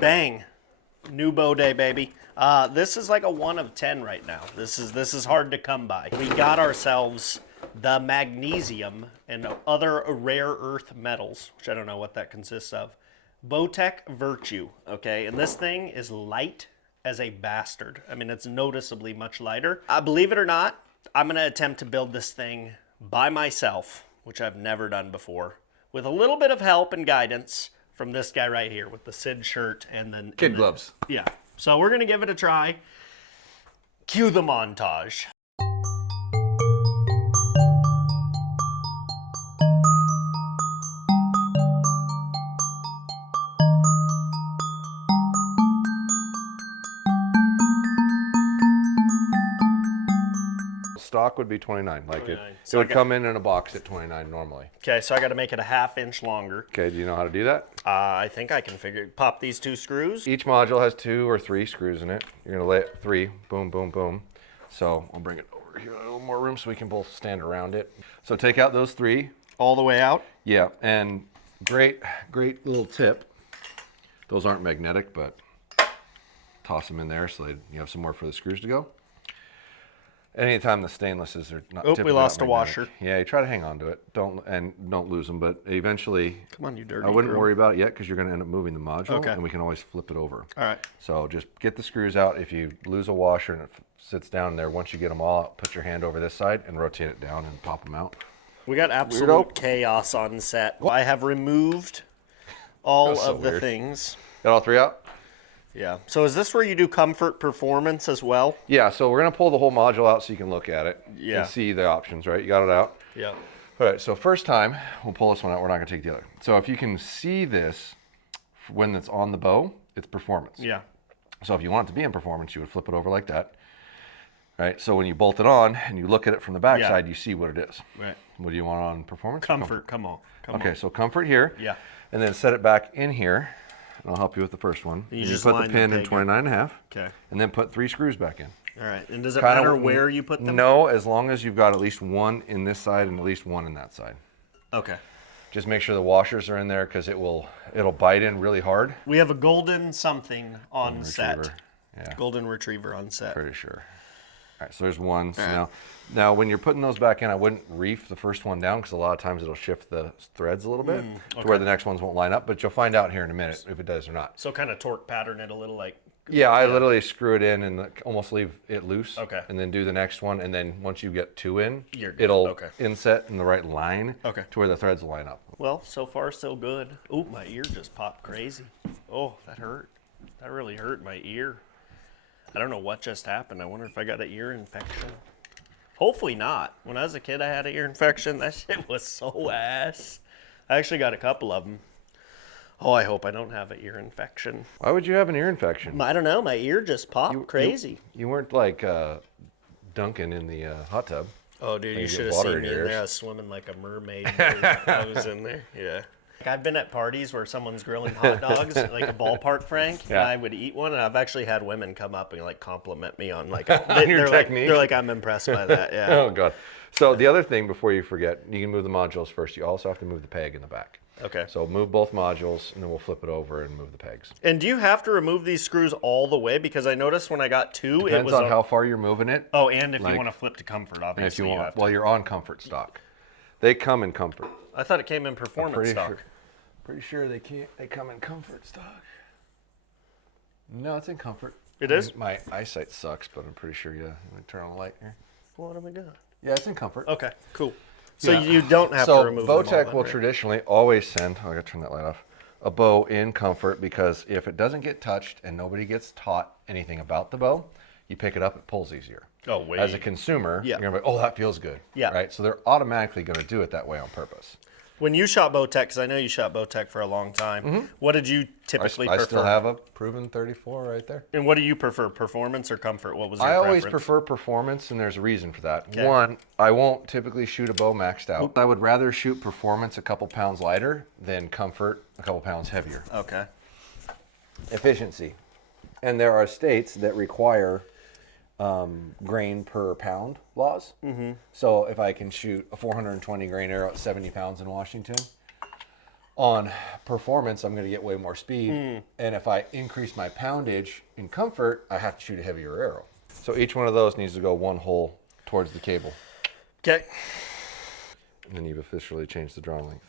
Bang. New bow day, baby. This is like a 1 of 10 right now. This is hard to come by. We got ourselves the magnesium and other rare earth metals, which I don't know what that consists of. Bowtech Virtue, okay? And this thing is light as a bastard. I mean, it's noticeably much lighter. Believe it or not, I'm gonna attempt to build this thing by myself, which I've never done before, with a little bit of help and guidance from this guy right here with the Sid shirt and then kid gloves. Yeah. So we're gonna give it a try. Cue the montage. Stock would be 29. Like 29. it would come in a box at 29 normally. Okay, so I got to make it a 1/2 inch longer. Okay, do you know how to do that? I think I can pop these 2 screws. Each module has 2 or 3 screws in it. You're gonna lay it 3, boom, boom, boom. So I'll bring it over here, a little more room so we can both stand around it. So take out those 3. All the way out? Yeah, and great little tip. Those aren't magnetic, but toss them in there so you have some more for the screws to go. Anytime the stainlesses are not typically we lost not a washer. Yeah, you try to hang on to it. Don't lose them, but eventually. Come on, you dirty I wouldn't girl. worry about it yet because you're going to end up moving the module, Okay. and we can always flip it over. All right. So just get the screws out. If you lose a washer and it sits down there, once you get them all out, put your hand over this side and rotate it down and pop them out. We got absolute Weirdo. chaos on set. I have removed all That's so of the weird. things. Got all 3 out? Yeah. So is this where you do comfort performance as well? Yeah, so we're going to pull the whole module out so you can look at it Yeah. and see the options, right? You got it out? Yeah. All right, so first time, we'll pull this one out. We're not going to take the other. So if you can see this when it's on the bow, it's performance. Yeah. So if you want it to be in performance, you would flip it over like that. Right, so when you bolt it on and you look at it from the back side, you see what it is. Right. What do you want on performance? or Comfort. Come on. Okay, so comfort here. Yeah. And then set it back in here. And I'll help you with the first one. You And just put line the the pin in peg 29.5. Okay. And then put 3 screws back in. All right. And does it Kinda matter where you put them? No, as long as you've got at least 1 in this side and at least 1 in that side. Okay. Just make sure the washers are in there because it'll bite in really hard. We have a golden something on set. Retriever. Yeah, Golden retriever on set. pretty sure. All right, so there's 1. So now when you're putting those back in, I wouldn't reef the first one down because a lot of times it'll shift the threads a little bit to where the next ones won't line up. But you'll find out here in a minute if it does or not. So kind of torque pattern it a little like. Yeah, I literally screw it in and almost leave it loose. Okay. And then do the next one, and then once you get 2 in, You're good. it'll Okay. inset in the right line Okay. to where the threads will line up. Well, so far so good. Oh, my ear just popped crazy. Oh, that hurt. That really hurt my ear. I don't know what just happened. I wonder if I got an ear infection. Hopefully not. When I was a kid, I had an ear infection. That shit was so ass. I actually got a couple of them. Oh, I hope I don't have an ear infection. Why would you have an ear infection? I don't know. My ear just popped crazy. You weren't like dunking in the hot tub. Oh, dude, you get should have water seen in me your in there. ears. I was swimming like a mermaid. I was in there. Yeah. I've been at parties where someone's grilling hot dogs, like a ballpark Frank, and I would eat one, and I've actually had women come up and like compliment me on like your they're technique. They're like, I'm impressed by that. Yeah. Oh, God. So the other thing before you forget, you can move the modules first. You also have to move the peg in the back. Okay. So move both modules, and then we'll flip it over and move the pegs. And do you have to remove these screws all the way? Because I noticed when I got 2, it Depends was on how far you're moving it. Oh, and if you like- want to flip to comfort, And if obviously you you want, have to. well, you're on comfort stock. They come in comfort. I thought it came in performance stock. Pretty sure they can't. They come in comfort stock. No, it's in comfort. It is? My eyesight sucks, but I'm pretty sure. Yeah, let me turn on the light here. What have we got? Yeah, it's in comfort. Okay, cool. So Yeah. you don't have to remove them all Bowtech then, will right? traditionally always send. Oh, I gotta turn that light off. A bow in comfort because if it doesn't get touched and nobody gets taught anything about the bow, you pick it up, it pulls easier. Oh, wait. As a consumer, Yeah. you're gonna be, oh, that feels good. Yeah. Right. So they're automatically gonna do it that way on purpose. When you shot Bowtech, because I know you shot Bowtech for a long time, what did you typically I prefer? still have a proven 34 right there. And what do you prefer, performance or comfort? What was your I always preference? prefer performance, and there's a reason for that. Okay. One, I won't typically shoot a bow maxed out. I would rather shoot performance a couple pounds lighter than comfort a couple pounds heavier. Okay. Efficiency. And there are states that require grain per pound laws. So if I can shoot a 420 grain arrow at 70 pounds in Washington, On performance, I'm going to get way more speed. And if I increase my poundage in comfort, I have to shoot a heavier arrow. So each one of those needs to go one hole towards the cable. Okay. And then you've officially changed the draw length.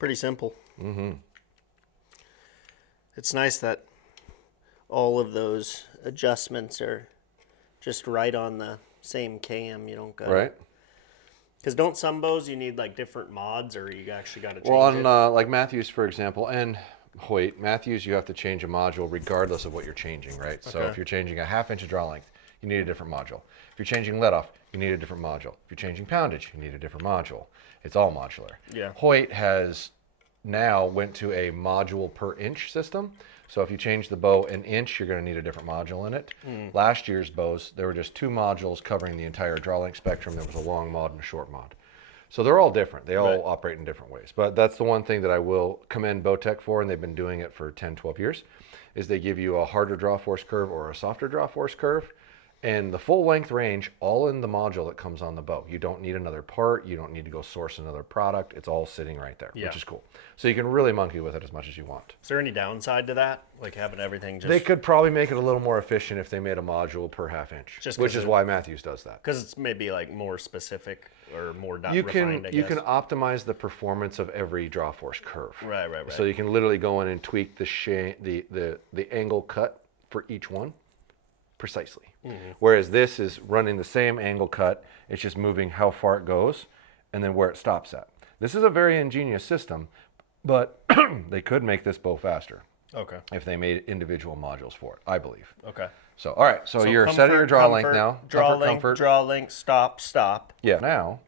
Pretty simple. It's nice that all of those adjustments are just right on the same cam. You don't got Right? Because don't some bows you need like different mods, or you actually got to change Well, on it? like Matthews, for example, and Hoyt, Matthews, you have to change a module regardless of what you're changing, right? So Okay. if you're changing a 1/2 inch of draw length, you need a different module. If you're changing let off, you need a different module. If you're changing poundage, you need a different module. It's all modular. Yeah. Hoyt has now went to a module per inch system. So if you change the bow an inch, you're going to need a different module in it. Last year's bows, there were just 2 modules covering the entire draw length spectrum. There was a long mod and a short mod. So they're all different. They all Right. operate in different ways. But that's the one thing that I will commend Bowtech for, and they've been doing it for 10, 12 years, is they give you a harder draw force curve or a softer draw force curve, and the full length range all in the module that comes on the bow. You don't need another part. You don't need to go source another product. It's all sitting right there, Yeah. which is cool. So you can really monkey with it as much as you want. Is there any downside to that? Like having everything just... They could probably make it a little more efficient if they made a module per 1/2 inch, Just which 'cause is it- why Matthews does that. Because it's maybe like more specific or more You refined, I can guess. optimize the performance of every draw force curve. Right. So you can literally go in and tweak the angle cut for each one precisely. Whereas this is running the same angle cut, it's just moving how far it goes and then where it stops at. This is a very ingenious system, but they could make this bow faster Okay. if they made individual modules for it, I believe. Okay. So, all right, so you're comfort, setting your draw length comfort, now. Draw length, stop. Yeah, now,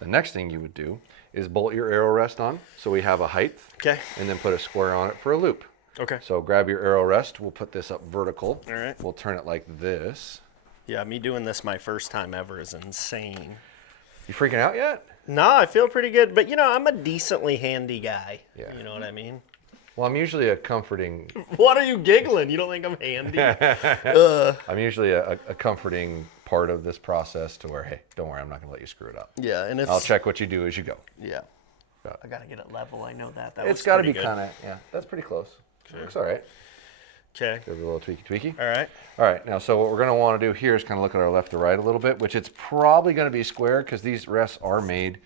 the next thing you would do is bolt your arrow rest on, so we have a height, Okay. and then put a square on it for a loop. Okay. So grab your arrow rest, we'll put this up vertical. All right. We'll turn it like this. Yeah, me doing this my first time ever is insane. You freaking out yet? No, I feel pretty good, but you know, I'm a decently handy guy. Yeah. You know what I mean? Well, I'm usually a comforting, What are you giggling? You don't think I'm handy? I'm usually a comforting part of this process to where, hey, don't worry, I'm not gonna let you screw it up. Yeah, and if I'll check what you do as you go. Yeah. Got it. I gotta get it level. I know that. That It's was got to pretty be good. kind of, yeah, that's pretty close. Looks all right. Okay. Give it a little tweaky. All right. All right, now, so what we're gonna wanna do here is kind of look at our left to right a little bit, which it's probably gonna be square because these rests are made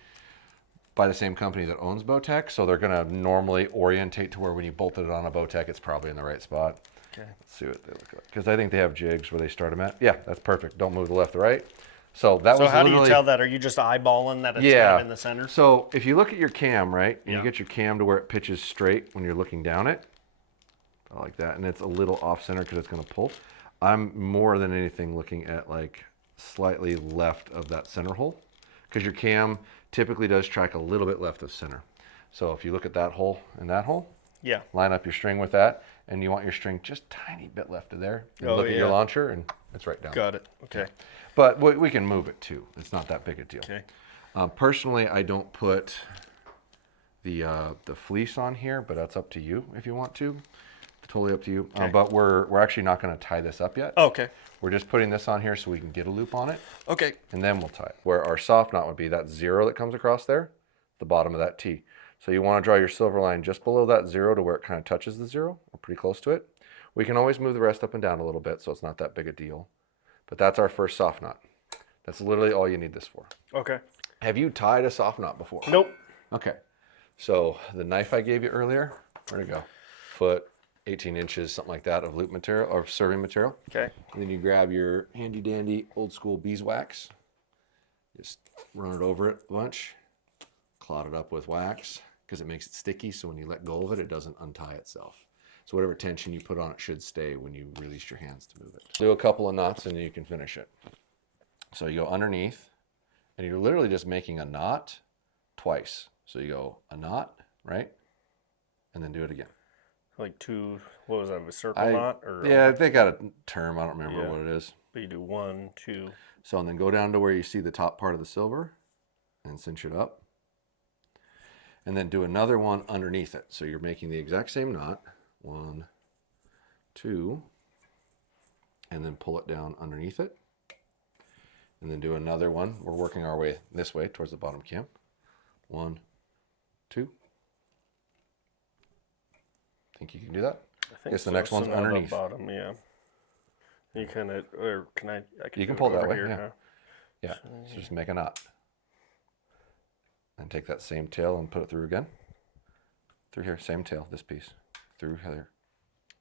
by the same company that owns Bowtech, so they're gonna normally orientate to where when you bolted it on a Bowtech, it's probably in the right spot. Okay. Let's see what they look like. Because I think they have jigs where they start them at. Yeah, that's perfect. Don't move the left to right. So that So was how do you literally- tell that? Are you just eyeballing that it's Yeah. kind of in the center? So if you look at your cam, right, and Yeah. you get your cam to where it pitches straight when you're looking down it, I like that, and it's a little off center because it's going to pull. I'm more than anything looking at like slightly left of that center hole because your cam typically does track a little bit left of center. So if you look at that hole and that hole, Yeah. line up your string with that, and you want your string just tiny bit left of there. You Oh, look at your yeah. launcher, and it's right down. Got it. Okay. But we can move it too. It's not that big a deal. Okay. Personally, I don't put the fleece on here, but that's up to you if you want to. Totally up to you. Okay. But we're actually not going to tie this up yet. Oh, okay. We're just putting this on here so we can get a loop on it, Okay. and then we'll tie it. Where our soft knot would be that 0 that comes across there, the bottom of that T. So you want to draw your silver line just below that 0 to where it kind of touches the 0, or pretty close to it. We can always move the rest up and down a little bit, so it's not that big a deal. But that's our first soft knot. That's literally all you need this for. Okay. Have you tied a soft knot before? Nope. Okay. So the knife I gave you earlier, where'd it go? Foot, 18 inches, something like that, of loop material or serving material. Okay. And then you grab your handy dandy old school beeswax. Just run it over it a bunch. Clot it up with wax because it makes it sticky, so when you let go of it, it doesn't untie itself. So whatever tension you put on it should stay when you release your hands to move it. Do a couple of knots and then you can finish it. So you go underneath, and you're literally just making a knot twice. So you go a knot, right? And then do it again. Like two, what was that, a circle knot? Or Yeah, they got a term. I don't remember Yeah. what it is. But you do 1, 2. So and then go down to where you see the top part of the silver and cinch it up. And then do another one underneath it. So you're making the exact same knot. 1, 2, and then pull it down underneath it. And then do another one. We're working our way this way towards the bottom cam. 1, 2, Think you can do that? I think Guess the next one's now the underneath. bottom, yeah. You kind of, or can I can You can do pull it that over way, here, yeah. huh? Yeah, so just make a knot. And take that same tail and put it through again. Through here, same tail, this piece. Through here.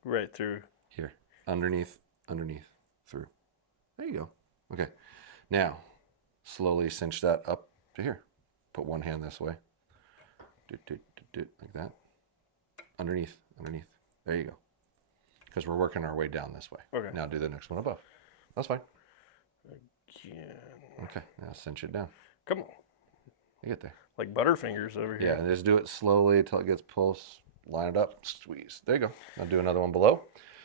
Right through. Here. Underneath, underneath, through. There you go. Okay. Now, slowly cinch that up to here. Put one hand this way. Like that. Underneath, underneath. There you go. Because we're working our way down this way. Okay. Now do the next one above. That's fine. Again. Okay, now cinch it down. Come on. You get there. Like Butterfingers over here. Yeah, and just do it slowly until it gets close. Line it up, squeeze. There you go. Now do another one below.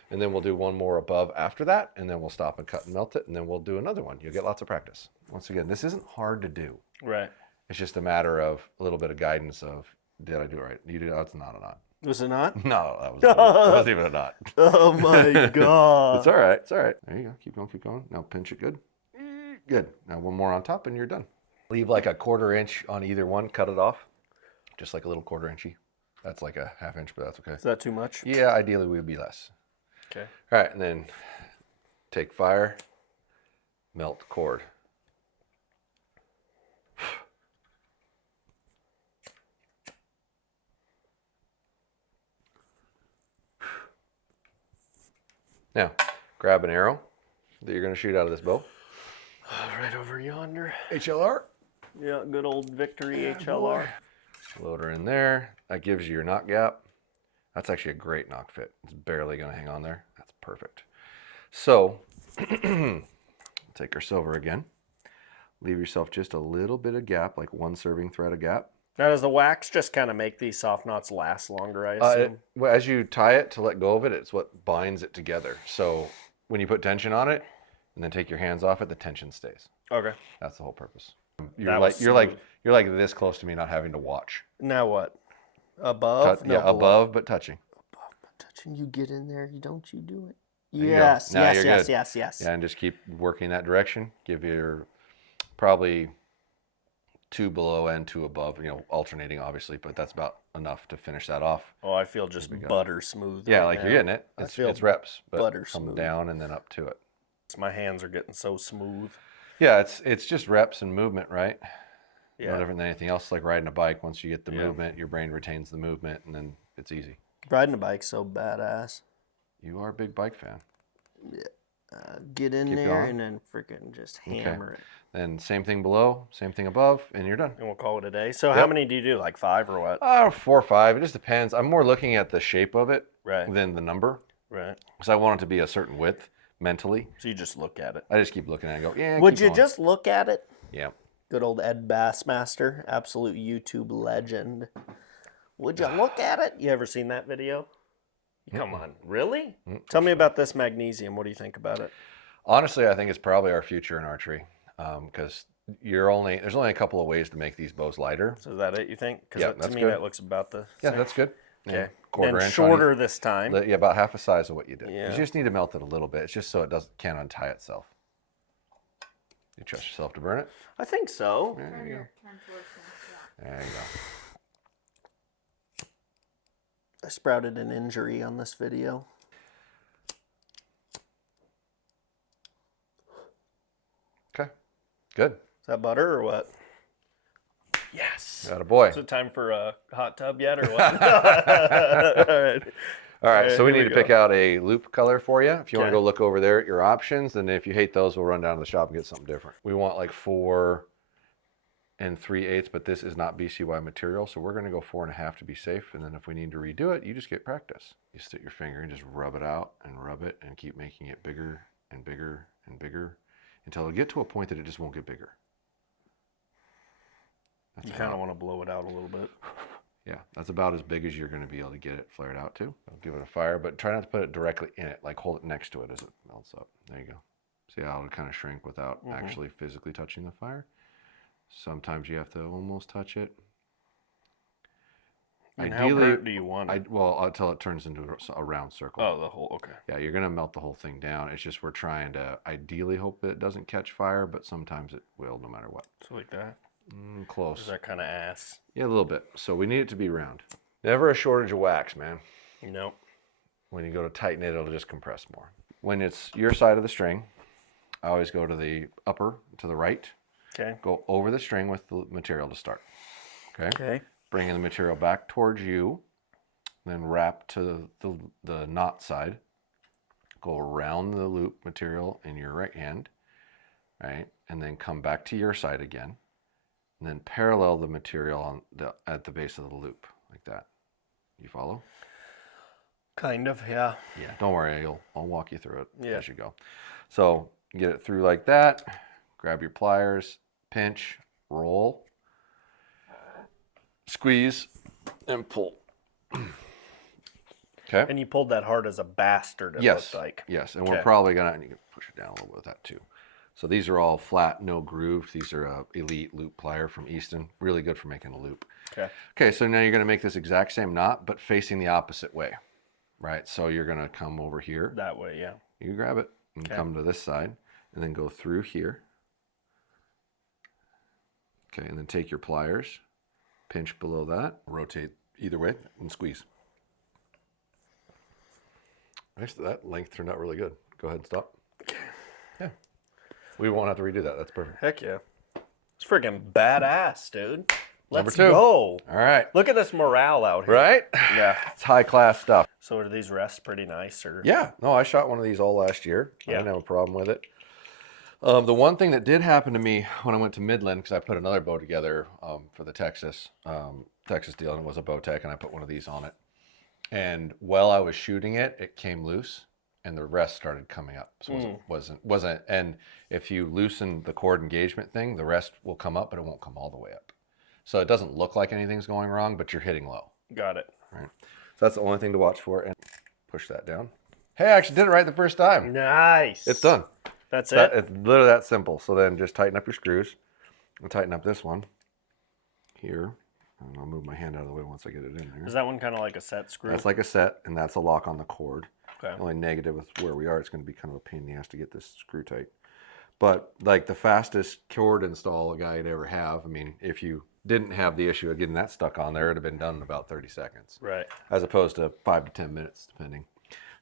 And then we'll do one more above after that. And then we'll stop and cut and melt it. And then we'll do another one. You'll get lots of practice. Once again, this isn't hard to do. Right. It's just a matter of a little bit of guidance of, did I do it right? You do, that's not a knot. Was it not? No, that wasn't even a knot. Oh my God. It's all right. It's all right. There you go. Keep going, keep going. Now pinch it good. Good. Now one more on top and you're done. Leave like a 1/4 inch on either one. Cut it off. Just like a little 1/4 inchy. That's like a 1/2 inch, but that's okay. Is that too much? Yeah, ideally we would be less. Okay. All right, and then take fire, melt cord. Now, grab an arrow that you're going to shoot out of this bow. Right over yonder. HLR. Yeah, good old Victory HLR. Load her in there. That gives you your knock gap. That's actually a great knock fit. It's barely going to hang on there. That's perfect. So, take our silver again. Leave yourself just a little bit of gap, like 1 serving thread of gap. Now, does the wax just kind of make these soft knots last longer, I assume? Well, as you tie it to let go of it, it's what binds it together. So when you put tension on it and then take your hands off it, the tension stays. Okay. That's the whole purpose. You're like this close to me, not having to watch. Now what? Above? Yeah, above but touching. Above but touching. You get in there. Don't you do it? There Yes, you go. Now yes, you're yes, good. yes, yes. Yeah, and just keep working that direction. Give your probably 2 below and 2 above, alternating obviously, but that's about enough to finish that off. Oh, I feel just butter smooth. Yeah, right like now. you're getting it. It's reps, but butter come smooth. down and then up to it. My hands are getting so smooth. Yeah, it's just reps and movement, right? Yeah. No different than anything else. Like riding a bike. Once you get the movement, your brain retains the movement, and then it's easy. Riding a bike's so badass. You are a big bike fan. Yeah. Get in Keep there going. and then freaking just hammer it. Then same thing below, same thing above, and you're done. And we'll call it a day. So how many do you do? Like 5 or what? 4 or 5. It just depends. I'm more looking at the shape of it than the number. Right. Because I want it to be a certain width mentally. So you just look at it. I just keep looking at it and go, yeah. Would keep you going. just look at it? Yeah. Good old Ed Bassmaster, absolute YouTube legend. Would you look at it? You ever seen that video? Come on, really? Tell me about this magnesium. What do you think about it? Honestly, I think it's probably our future in archery. Because there's only a couple of ways to make these bows lighter. So is that it, you think? Because Yeah, to that's me good. that looks about the Yeah, same. that's good. Okay. Quarter And inch shorter this time. Yeah, about half the size of what you did. Yeah. You just need to melt it a little bit. It's just so it can't untie itself. You trust yourself to burn it? I think so. There you go. There you go. I sprouted an injury on this video. Okay. Good. Is that butter or what? Yes. Got a boy. Is it time for a hot tub yet or what? All right. All right, so we here need we to go. pick out a loop color for you. If you want to Okay. go look over there at your options, and if you hate those, we'll run down to the shop and get something different. We want like 4 3/8, but this is not BCY material, so we're going to go 4 1/2 to be safe. And then if we need to redo it, you just get practice. You stick your finger and just rub it out and rub it and keep making it bigger and bigger and bigger until it'll get to a point that it just won't get bigger. That's You kind of want to blow it out a little bit. Yeah, that's about as big as you're going to be able to get it flared out to. I'll give it a fire, but try not to put it directly in it. Like hold it next to it as it melts up. There you go. See how it'll kind of shrink without actually physically touching the fire. Sometimes you have to almost touch it. And how burnt do you want it? Until it turns into a round circle. Oh, the whole, okay. Yeah, you're going to melt the whole thing down. It's just we're trying to ideally hope that it doesn't catch fire, but sometimes it will no matter what. So like that? Close. Is that kind of ass? Yeah, a little bit. So we need it to be round. Never a shortage of wax, man. No. When you go to tighten it, it'll just compress more. When it's your side of the string, I always go to the upper, to the right. Okay. Go over the string with the material to start. Okay? Okay. Bringing the material back towards you, then wrap to the knot side. Go around the loop material in your right hand, right? And then come back to your side again. And then parallel the material at the base of the loop, like that. You follow? Kind of, yeah. Yeah, don't worry, I'll walk you through it Yeah. as you go. So get it through like that, grab your pliers, pinch, roll, squeeze, and pull. Okay? And you pulled that hard as a bastard, it Yes, looked like. yes, and we're probably gonna, and you can push it down a little bit with that too. So these are all flat, no groove. These are Elite loop plier from Easton. Really good for making a loop. Okay. Okay, so now you're gonna make this exact same knot, but facing the opposite way, right? So you're gonna come over here. That way, yeah. You grab it and come to this side, and then go through here. Okay, and then take your pliers, pinch below that, rotate either way, and squeeze. Actually, that length turned out really good. Go ahead and stop. Yeah. We won't have to redo that. That's perfect. Heck yeah. It's freaking badass, dude. Let's Number 2. go. All right. Look at this morale out here. Right? Yeah. It's high class stuff. So are these rests pretty nice? Or Yeah. No, I shot one of these all last year. Yeah. I didn't have a problem with it. The one thing that did happen to me when I went to Midland, because I put another bow together for the Texas deal, and it was a Bowtech, and I put one of these on it. And while I was shooting it, it came loose, and the rest started coming up. So it wasn't. And if you loosen the cord engagement thing, the rest will come up, but it won't come all the way up. So it doesn't look like anything's going wrong, but you're hitting low. Got it. Right. So that's the only thing to watch for. And push that down. Hey, I actually did it right the first time. Nice. It's done. That's it? It's literally that simple. So then just tighten up your screws. I'll tighten up this one here. And I'll move my hand out of the way once I get it in there. Is that one kind of like a set screw? That's like a set, and that's a lock on the cord. Okay. The only negative with where we are, it's going to be kind of a pain in the ass to get this screw tight. But like the fastest cord install a guy would ever have, I mean, if you didn't have the issue of getting that stuck on there, it'd have been done in about 30 seconds. Right. As opposed to 5 to 10 minutes, depending.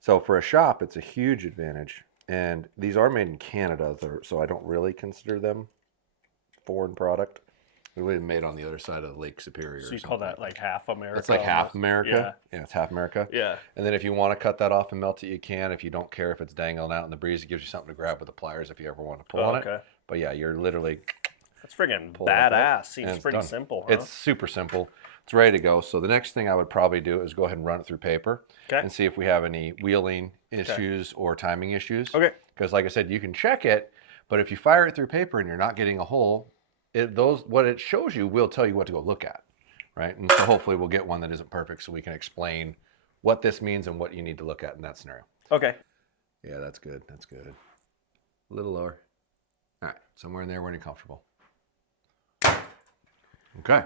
So for a shop, it's a huge advantage. And these are made in Canada, so I don't really consider them foreign product. It would have been made on the other side of Lake Superior. So you call that like half America? It's like half almost? America. Yeah, it's half America. Yeah. And then if you want to cut that off and melt it, you can. If you don't care if it's dangling out in the breeze, it gives you something to grab with the pliers if you ever want to pull on it. But yeah, you're literally... That's friggin' badass. Seems pretty done. simple, huh? It's super simple. It's ready to go. So the next thing I would probably do is go ahead and run it through paper and see if we have any wheeling issues or timing issues. Okay. Because like I said, you can check it, but if you fire it through paper and you're not getting a hole, what it shows you will tell you what to go look at, right? And so hopefully we'll get one that isn't perfect so we can explain what this means and what you need to look at in that scenario. Okay. Yeah, that's good. That's good. A little lower. All right, somewhere in there when you're comfortable. Okay.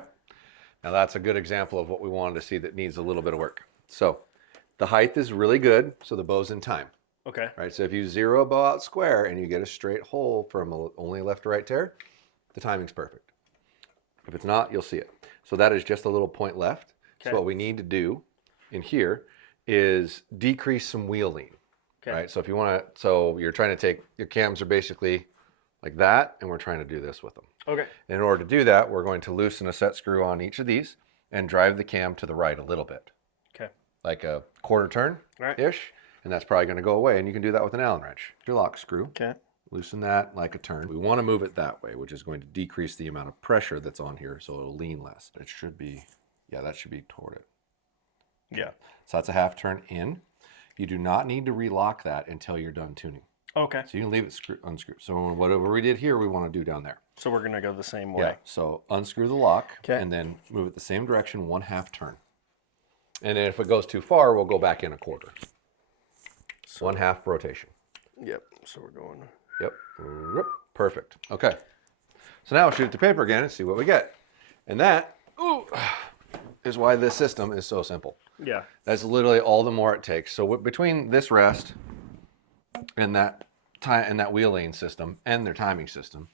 Now that's a good example of what we wanted to see that needs a little bit of work. So the height is really good, so the bow's in time. Okay. Right, so if you zero a bow out square and you get a straight hole from only left to right tear, the timing's perfect. If it's not, you'll see it. So that is just a little point left. Okay. So what we need to do in here is decrease some wheeling. Okay. Right, so if you want to, so you're trying to take, your cams are basically like that, and we're trying to do this with them. Okay. And in order to do that, we're going to loosen a set screw on each of these and drive the cam to the right a little bit. Okay. Like a quarter turn-ish, and that's probably going to go away, and you can do that with an Allen wrench. Your lock screw. Okay. Loosen that like a turn. We want to move it that way, which is going to decrease the amount of pressure that's on here, so it'll lean less. It should be, yeah, that should be toward it. Yeah. So that's a half turn in. You do not need to relock that until you're done tuning. Okay. So you can leave it unscrewed. So whatever we did here, we want to do down there. So we're going to go the same way. Yeah. So unscrew the lock and then move it the same direction, 1/2 turn. And then if it goes too far, we'll go back in a quarter. So 1/2 rotation. Yep. So we're going. Yep. Perfect. Okay. So now we'll shoot the paper again and see what we get. And that is why this system is so simple. Yeah. That's literally all the more it takes. So between this rest and that wheeling system and their timing system,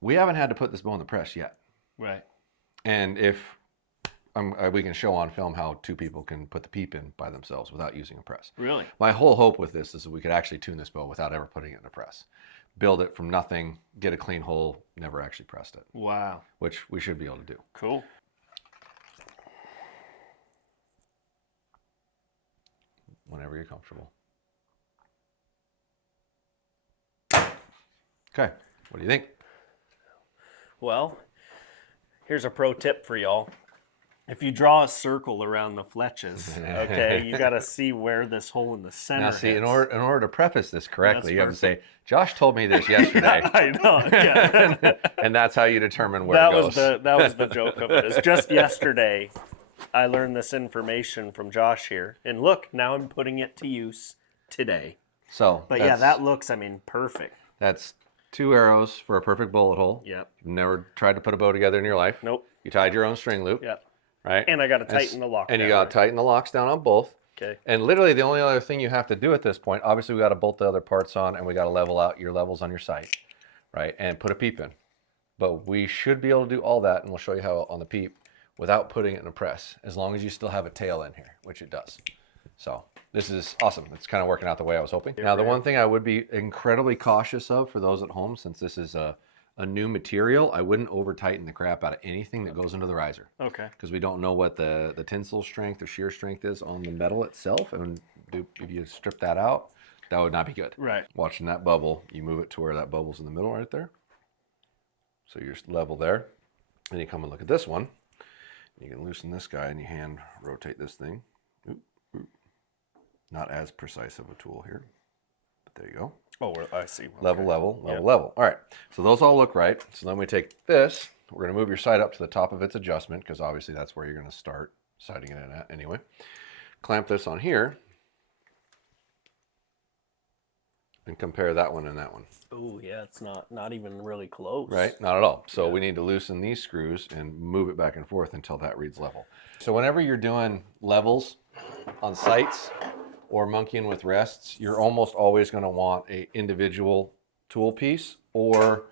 we haven't had to put this bow in the press yet. Right. And if we can show on film how two people can put the peep in by themselves without using a press. Really? My whole hope with this is that we could actually tune this bow without ever putting it in a press. Build it from nothing, get a clean hole, never actually pressed it. Wow. Which we should be able to do. Cool. Whenever you're comfortable. Okay, what do you think? Well, here's a pro tip for y'all. If you draw a circle around the fletches, okay, you got to see where this hole in the center Now, see, in hits. order to preface this correctly, That's you have to say, Josh told me this yesterday. I know, yeah. And that's how you determine where it goes. That was the joke of it. It's just yesterday I learned this information from Josh here. And look, now I'm putting it to use today. So, But yeah, that looks, I mean, perfect. That's 2 arrows for a perfect bullet hole. Yep. You've never tried to put a bow together in your life. Nope. You tied your own string loop. Yep. Right? And I got to tighten the lock And down, you got to right? tighten the locks down on both. Okay. And literally the only other thing you have to do at this point, obviously we got to bolt the other parts on and we got to level out your levels on your sight, right? And put a peep in. But we should be able to do all that, and we'll show you how on the peep, without putting it in a press, as long as you still have a tail in here, which it does. So this is awesome. It's kind of working out the way I was hoping. Now, the one thing I would be incredibly cautious of for those at home, since this is a new material, I wouldn't over tighten the crap out of anything that goes into the riser. Okay. Because we don't know what the tensile strength or shear strength is on the metal itself. And if you strip that out, that would not be good. Right. Watching that bubble, you move it to where that bubble's in the middle right there. So you're level there. And you come and look at this one. You can loosen this guy and you hand rotate this thing. Oop, oop. Not as precise of a tool here, but there you go. Oh, I see. Okay. Level, level, level, level. All right, so those all look right. So then we take this, we're gonna move your sight up to the top of its adjustment, because obviously that's where you're gonna start sighting it in at anyway. Clamp this on here, and compare that one and that one. Oh, yeah, it's not even really close. Right, not at all. So we need to loosen these screws and move it back and forth until that reads level. So whenever you're doing levels on sights, or monkeying with rests, you're almost always going to want a individual tool piece or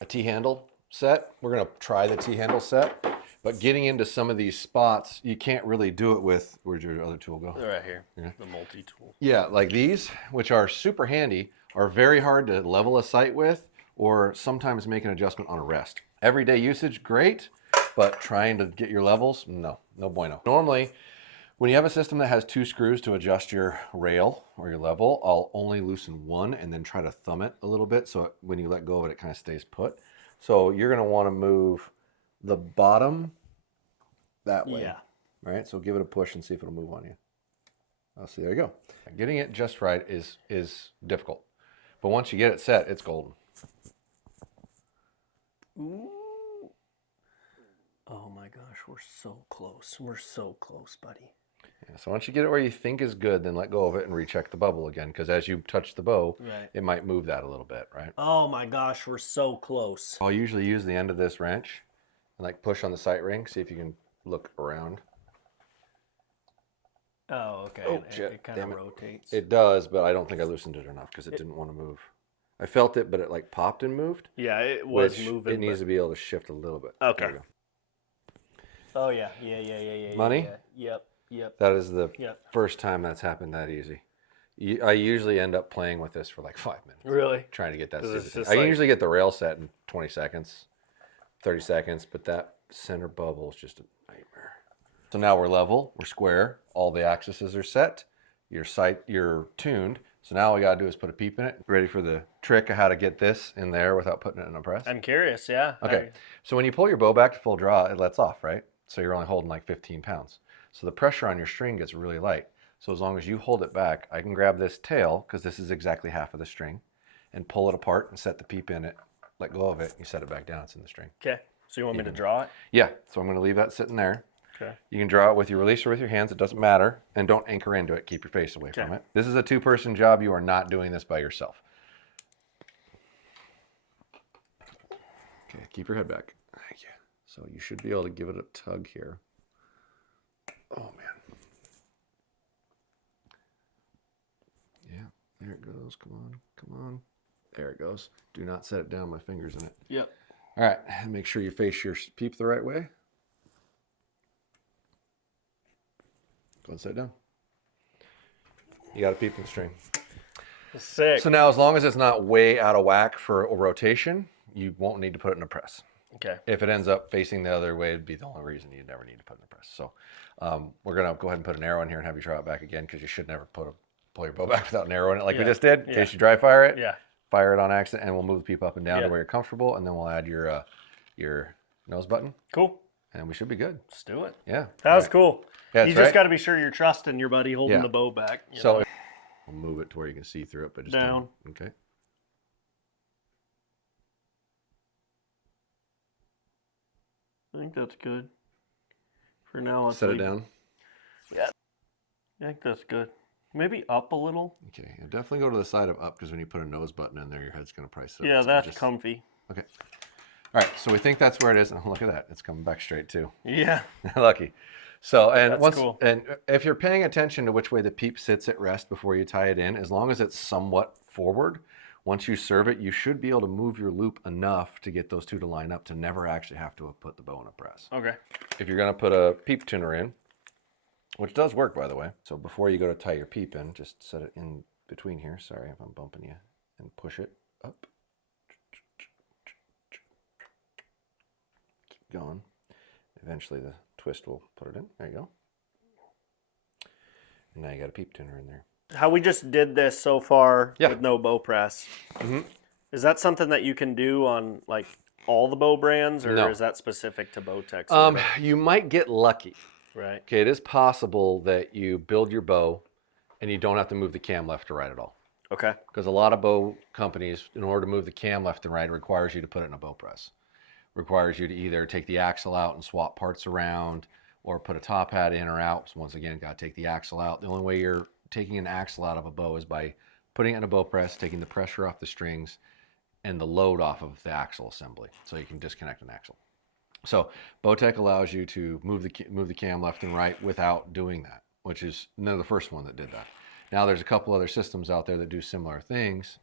a T-handle set. We're going to try the T-handle set, but getting into some of these spots, you can't really do it with, where'd your other tool go? Right here, the multi-tool. Yeah, like these, which are super handy, are very hard to level a sight with, or sometimes make an adjustment on a rest. Everyday usage, great, but trying to get your levels, no bueno. Normally, when you have a system that has 2 screws to adjust your rail or your level, I'll only loosen one and then try to thumb it a little bit so when you let go of it, it kind of stays put. So you're going to want to move the bottom that way. Yeah. Right? So give it a push and see if it'll move on you. Oh, see, there you go. Getting it just right is difficult. But once you get it set, it's golden. Ooh. Oh my gosh, we're so close. We're so close, buddy. Yeah, so once you get it where you think is good, then let go of it and recheck the bubble again, because as you touch the bow, it might move that a little bit, right? Oh my gosh, we're so close. I'll usually use the end of this wrench and like push on the sight ring, see if you can look around. Oh, okay. Oh, it kind of rotates. It does, but I don't think I loosened it enough because it didn't want to move. I felt it, but it like popped and moved. Yeah, it was moving. It needs to be able to shift a little bit. Okay. Oh yeah. Money? Yeah. Yep. That is the first time that's happened that easy. I usually end up playing with this for like 5 minutes. Really? Trying to get that thing. I usually get the rail set in 20 seconds, 30 seconds, but that center bubble is just a nightmare. So now we're level, we're square, all the axes are set, you're tuned. So now all we gotta do is put a peep in it. Ready for the trick of how to get this in there without putting it in a press? I'm curious, yeah. Okay, so when you pull your bow back to full draw, it lets off, right? So you're only holding like 15 pounds. So the pressure on your string gets really light. So as long as you hold it back, I can grab this tail, because this is exactly half of the string, and pull it apart and set the peep in it, let go of it, you set it back down, it's in the string. Okay, so you want me to draw it? Yeah, so I'm gonna leave that sitting there. Okay. You can draw it with your release or with your hands, it doesn't matter, and don't anchor into it, keep your face away from it. This is a 2-person job, you are not doing this by yourself. Okay, keep your head back. Thank you. So you should be able to give it a tug here. Oh man. Yeah, there it goes. Come on. There it goes. Do not set it down, my fingers in it. Yep. All right, make sure you face your peep the right way. Go and sit down. You got a peeping string. Sick. So now, as long as it's not way out of whack for a rotation, you won't need to put it in a press. Okay. If it ends up facing the other way, it'd be the only reason you'd never need to put it in a press. So we're going to go ahead and put an arrow in here and have you try it back again, because you should never pull your bow back without an arrow in it like we just did, in case you dry fire it. Yeah. Fire it on accident, and we'll move the peep up and down to where you're comfortable, and then we'll add your nose button. Cool. And we should be good. Let's do it. Yeah. That was cool. Yeah, you just got to be sure you're trusting your buddy holding the bow back. So we'll move it to where you can see through it, but just down. Okay. I think that's good. For now, let's set it down. Yeah. I think that's good. Maybe up a little. Okay. Yeah, definitely go to the side of up, because when you put a nose button in there, your head's going to price it up. Yeah, that's comfy. Okay. All right. So we think that's where it is. Oh, look at that. It's coming back straight too. Yeah. Lucky. So, and That's cool. And if you're paying attention to which way the peep sits at rest before you tie it in, as long as it's somewhat forward, once you serve it, you should be able to move your loop enough to get those two to line up to never actually have to put the bow in a press. Okay. If you're going to put a peep tuner in, which does work, by the way. So before you go to tie your peep in, just set it in between here. Sorry if I'm bumping you. And push it up. Keep going. Eventually the twist will put it in. There you go. And now you got a peep tuner in there. How we just did this so far Yeah. with no bow press. Mm-hmm. Is that something that you can do on like all the bow brands, or No. is that specific to Bowtech? You might get lucky. Right. Okay, it is possible that you build your bow and you don't have to move the cam left to right at all. Okay. Because a lot of bow companies, in order to move the cam left and right, requires you to put it in a bow press. Requires you to either take the axle out and swap parts around, or put a top hat in or out. So once again, got to take the axle out. The only way you're taking an axle out of a bow is by putting it in a bow press, taking the pressure off the strings and the load off of the axle assembly, so you can disconnect an axle. So Bowtech allows you to move the cam left and right without doing that, which is the first one that did that. Now there's a couple other systems out there that do similar things.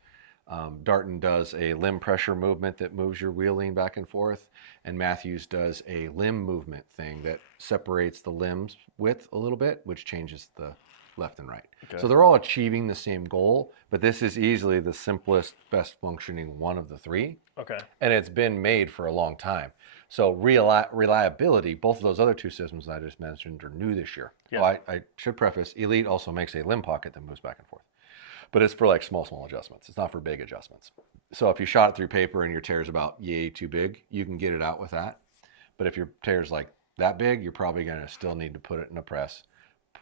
Darton does a limb pressure movement that moves your wheeling back and forth, and Matthews does a limb movement thing that separates the limbs width a little bit, which changes the left and right. Okay. So they're all achieving the same goal, but this is easily the simplest, best functioning one of the three. Okay. And it's been made for a long time. So reliability, both of those other two systems that I just mentioned are new this year. Yeah. Oh, I should preface, Elite also makes a limb pocket that moves back and forth. But it's for like small adjustments. It's not for big adjustments. So if you shot it through paper and your tear's about yay too big, you can get it out with that. But if your tear's like that big, you're probably going to still need to put it in a press,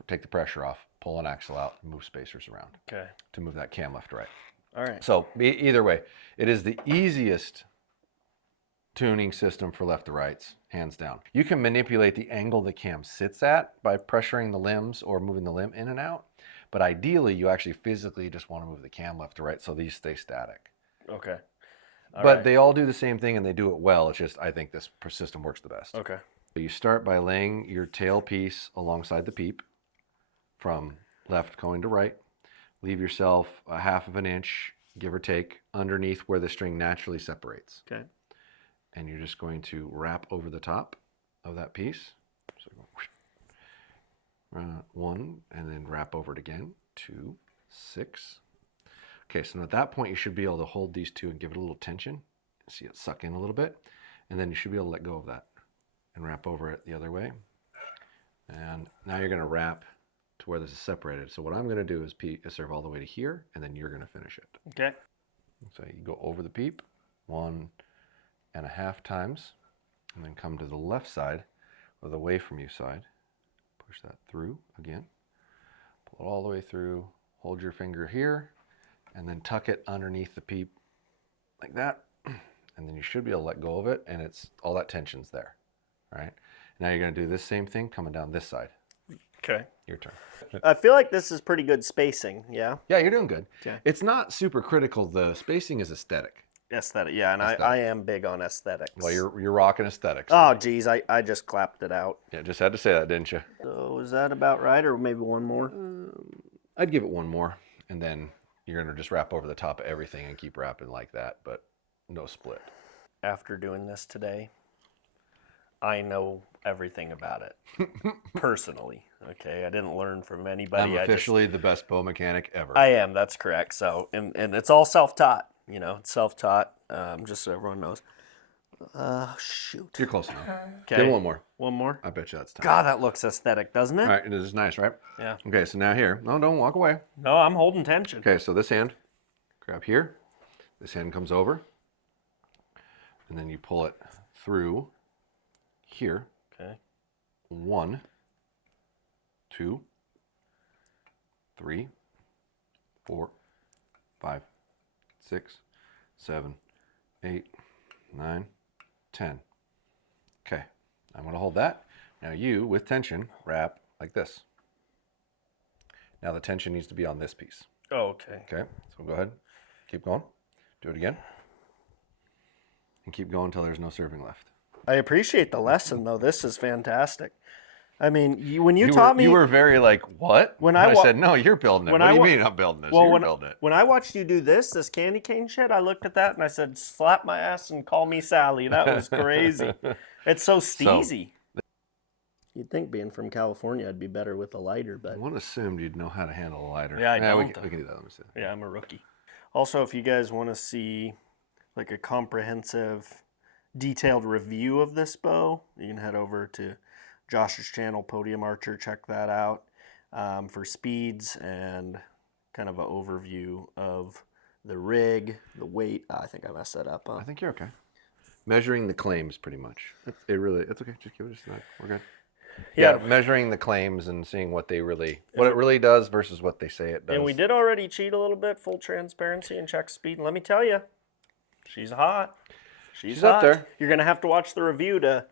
take the pressure off, pull an axle out, and move spacers around. Okay. To move that cam left to right. All right. So either way, it is the easiest tuning system for left to rights, hands down. You can manipulate the angle the cam sits at by pressuring the limbs or moving the limb in and out. But ideally, you actually physically just want to move the cam left to right so these stay static. Okay. But they all do the same thing and they do it well. It's just, I think this system works the best. Okay. So you start by laying your tail piece alongside the peep from left going to right. Leave yourself a 1/2 inch, give or take, underneath where the string naturally separates. Okay. And you're just going to wrap over the top of that piece. So go 1, and then wrap over it again, 2, 6. Okay, so at that point you should be able to hold these two and give it a little tension. See it suck in a little bit, and then you should be able to let go of that and wrap over it the other way. And now you're going to wrap to where this is separated. So what I'm going to do is serve all the way to here, and then you're going to finish it. Okay. So you go over the peep 1.5 times, and then come to the left side or the away from you side. Push that through again. Pull it all the way through. Hold your finger here, and then tuck it underneath the peep like that. And then you should be able to let go of it, and it's all that tension's there. All right. Now you're going to do this same thing coming down this side. Okay. Your turn. I feel like this is pretty good spacing. Yeah. Yeah, you're doing good. Okay. It's not super critical. The spacing is aesthetic. Aesthetic, yeah, and I am big on aesthetics. Well, you're rocking aesthetics. Oh, geez, I just clapped it out. Yeah, just had to say that, didn't you? So is that about right, or maybe one more? I'd give it one more, and then you're going to just wrap over the top of everything and keep wrapping like that, but no split. After doing this today, I know everything about it. Personally. Okay. I didn't learn from anybody. I'm officially the best bow mechanic ever. I am, that's correct. So and it's all self-taught, you know, it's self-taught, just so everyone knows. Shoot. You're close enough. Okay. Give me one more. One more? I bet you that's time. God, that looks aesthetic, doesn't it? All right, it is nice, right? Yeah. Okay, so now here. No, don't walk away. No, I'm holding tension. Okay, so this hand, grab here. This hand comes over. And then you pull it through here. Okay. 1, 2, 3, 4, 5, 6, 7, 8, 9, 10. Okay, I'm going to hold that. Now you, with tension, wrap like this. Now the tension needs to be on this piece. Oh, okay. Okay, so go ahead. Keep going. Do it again. And keep going until there's no serving left. I appreciate the lesson, though. This is fantastic. I mean, when you taught me... You were very like, what? When I said, no, you're building it. What do you mean I'm building this? Well, you're building it. When I watched you do this candy cane shit, I looked at that and I said, slap my ass and call me Sally. That was crazy. It's so steezy. You'd think being from California, I'd be better with a lighter, but... One assumed you'd know how to handle a lighter. Yeah, I don't. We can do that. Let me see. Yeah, I'm a rookie. Also, if you guys want to see like a comprehensive, detailed review of this bow, you can head over to Josh's channel, Podium Archer. Check that out for speeds and kind of an overview of the rig, the weight. I think I messed that up. Huh? I think you're okay. Measuring the claims, pretty much. It's okay. Just give it a snap. We're good. Yeah, measuring the claims and seeing what it really does versus what they say it does. And we did already cheat a little bit, full transparency and check speed. And let me tell you, she's hot. She's hot. Up there. You're gonna have to watch the review to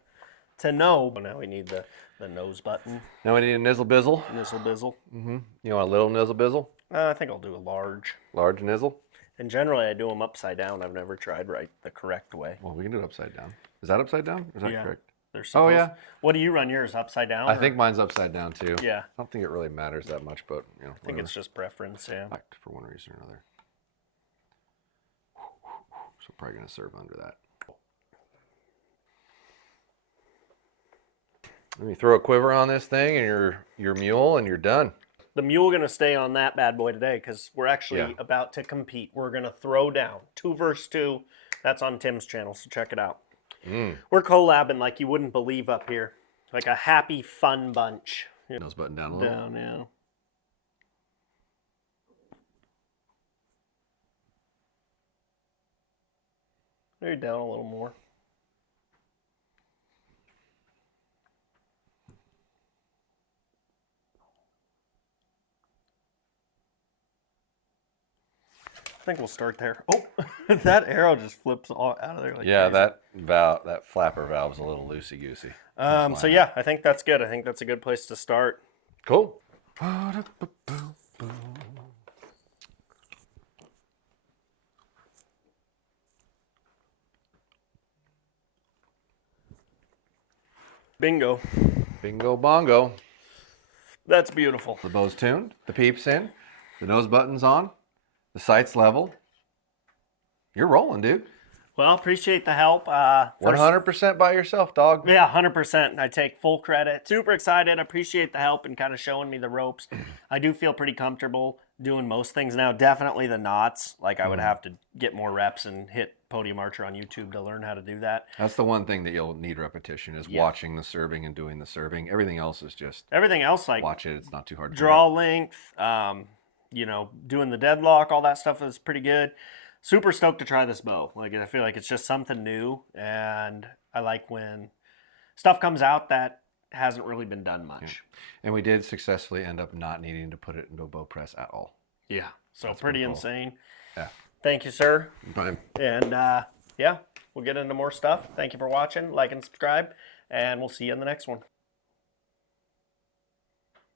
know. Now we need the nose button. Now we need a nizzle bizzle. Nizzle bizzle. Mm-hmm. You want a little nizzle bizzle? I think I'll do a large. Large nizzle? And generally I do them upside down. I've never tried the correct way. Well, we can do it upside down. Is that upside down? Or is that correct? Oh, yeah. What do you run yours, upside down? I think mine's upside down too. Yeah. I don't think it really matters that much, but you know. I think it's just preference, yeah. For one reason or another. So probably gonna serve under that. Let me throw a quiver on this thing and your mule and you're done. The mule gonna stay on that bad boy today because we're actually about to compete. We're gonna throw down 2 versus 2. That's on Tim's channel, so check it out. We're collabing like you wouldn't believe up here. Like a happy, fun bunch. Nose button down a little. Down, yeah. Maybe down a little more. I think we'll start there. Oh, that arrow just flips out of there. Like crazy. that flapper valve's a little loosey-goosey. So yeah, I think that's good. I think that's a good place to start. Cool. Bingo. Bingo bongo. That's beautiful. The bow's tuned, the peep's in, the nose button's on, the sight's level. You're rolling, dude. Well, appreciate the help. 100% by yourself, dog. Yeah, 100%. I take full credit. Super excited. Appreciate the help and kind of showing me the ropes. I do feel pretty comfortable doing most things now. Definitely the knots. Like I would have to get more reps and hit Podium Archer on YouTube to learn how to do that. That's the one thing that you'll need repetition is watching the serving and doing the serving. Everything else is just... Everything else, like... Watch it. It's not too hard to draw length, you know, doing the deadlock, all that stuff is pretty good. Super stoked to try this bow. Like I feel like it's just something new, and I like when stuff comes out that hasn't really been done much. Yeah. And we did successfully end up not needing to put it into a bow press at all. Yeah, so that's pretty cool. Insane. Yeah. Thank you, sir. Fine. And yeah, we'll get into more stuff. Thank you for watching. Like and subscribe, and we'll see you in the next one.